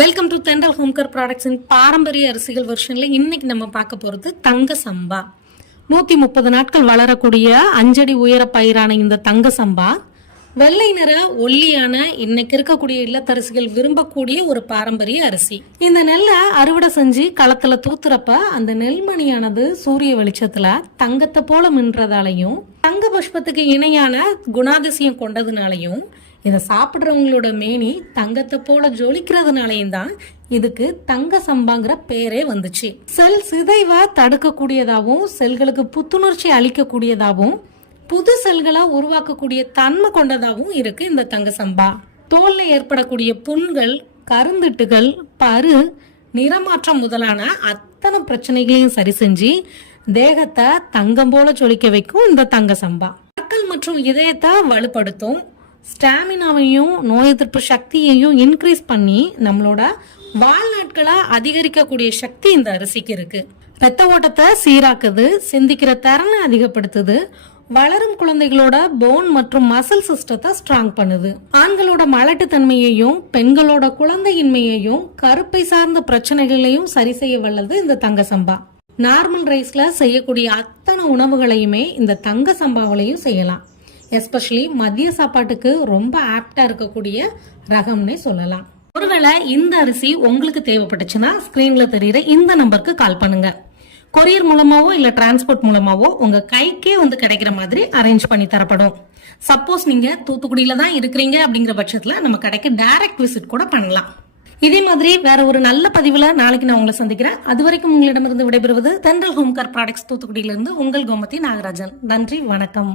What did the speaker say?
Welcome to தெண்டல் Homkar ப்ராடக்ட்ஸின் பாரம்பரிய அரிசிகள் வெர்ஷன்ல இன்னைக்கு நம்ம பார்க்க போகிறது தங்க சம்பா. நூற்றி முப்பது நாட்கள் வளரக்கூடிய அஞ்சடி உயர பயிரான இந்த தங்க சம்பா. வெள்ளை நிற ஒல்லியான இன்னைக்கு இருக்கக்கூடிய இல்லத்தரசிகள் விரும்பக்கூடிய ஒரு பாரம்பரிய அரிசி. இந்த நெல்லை அறுவடை செஞ்சு களத்துல தூத்துறப்ப அந்த நெல்மணியானது சூரிய வெளிச்சத்துல தங்கத்தை போல மின்றதாலையும் தங்க புஷ்பத்துக்கு இணையான குணாதிசயம் கொண்டதுனாலையும் இதை சாப்பிட்றவங்களோட மேனி தங்கத்தை போல ஜொலிக்கிறதுனாலையும் தான் இதுக்கு தங்க சம்பாங்கிற பேரே வந்துச்சு. செல் சிதைவை தடுக்கக்கூடியதாகவும் செல்களுக்கு புத்துணர்ச்சி அளிக்கக்கூடியதாகவும் புது செல்களா உருவாக்கக்கூடிய தன்மை கொண்டதாகவும் இருக்கு இந்த தங்க சம்பா. தோல்ல ஏற்படக்கூடிய புண்கள் கருந்திட்டுகள் பரு நிறமாற்றம் முதலான அத்தனை பிரச்சனைகளையும் சரி செஞ்சு தேகத்தை தங்கம் போல ஜொலிக்க வைக்கும் இந்த தங்க சம்பா. கற்கள் மற்றும் இதயத்தை வலுப்படுத்தும் ஸ்டாமினாவையும் நோய் எதிர்ப்பு சக்தியையும் இன்க்ரீஸ் பண்ணி நம்மளோட வாழ்நாட்களை அதிகரிக்கக்கூடிய சக்தி இந்த அரிசிக்கு இருக்கு. ரத்த ஓட்டத்தை சீராக்குது சிந்திக்கிற திறனை அதிகப்படுத்துது வளரும் குழந்தைகளோட போன் மற்றும் மசில் சிஸ்டத்தை ஸ்ட்ராங் பண்ணுது. ஆண்களோட மலட்டுத்தன்மையையும் பெண்களோட குழந்தையின்மையையும் கருப்பை சார்ந்த பிரச்சனைகளையும் சரி செய்ய வல்லது இந்த தங்க சம்பா. நார்மல் ரைஸ்ல செய்யக்கூடிய அத்தனை உணவுகளையுமே இந்த தங்க சம்பாவிலையும் செய்யலாம். எஸ்பெஷலி மதிய சாப்பாட்டுக்கு ரொம்ப ஆப்டா இருக்கக்கூடிய ரகம்னே சொல்லலாம். ஒருவேளை இந்த அரிசி உங்களுக்கு தேவைப்பட்டுச்சுன்னா ஸ்கிரீன்ல தெரியுற இந்த நம்பருக்கு கால் பண்ணுங்க. கொரியர் மூலமாவோ இல்ல டிரான்ஸ்போர்ட் மூலமாவோ உங்க கைக்கே வந்து கிடைக்கிற மாதிரி அரேஞ்ச் பண்ணி தரப்படும். சப்போஸ் நீங்க தூத்துக்குடியில தான் இருக்கிறீங்க அப்படிங்கிற பட்சத்துல நம்ம கடைக்கு டைரக்ட் விசிட் கூட பண்ணலாம். இதே மாதிரி வேற ஒரு நல்ல பதிவுல நாளைக்கு நான் உங்களை சந்திக்கிறேன். அது வரைக்கும் உங்களிடமிருந்து விடைபெறுவது தென்றல் ஹோம்கார் ப்ராடக்ட்ஸ் தூத்துக்குடியிலிருந்து உங்கள் கோமதி நாகராஜன். நன்றி வணக்கம்.